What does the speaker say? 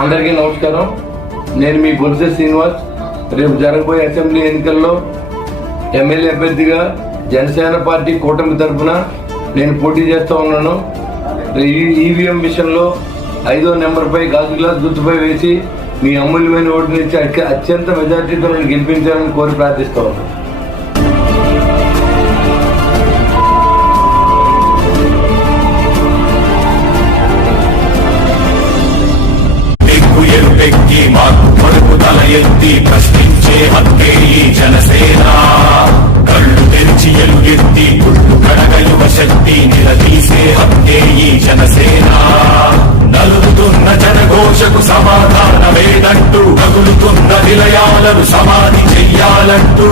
అందరికీ నమస్కారం. నేను మీ బొత్స శ్రీనివాస్. రేపు జరగబోయే అసెంబ్లీ ఎన్నికల్లో ఎమ్మెల్యే అభ్యర్థిగా జనసేన పార్టీ కూటమి తరఫున నేను పోటీ చేస్తూ ఉన్నాను. ఈవీఎం విషయంలో 5వ నెంబర్పై గాజు గ్లాస్ గుర్తుపై వేసి మీ అమూల్యమైన ఓటునిచ్చి అత్యంత మెజార్టీతో నన్ను గెలిపించాలని కోరి ప్రార్థిస్తూ ఉన్నాను. ఎత్తి ప్రశ్నించే హక్కే ఈ జనసేన. కళ్ళు తెరిచి ఎలుగెత్తి గుళ్ళు కడగలువ శక్తి నిలదీసే హక్కే ఈ జనసేన. నలుగుతున్న జనఘోషకు సమాధానమేదంటూ తగులుతున్న నిలయాలను సమాధి చెయ్యాలంటూ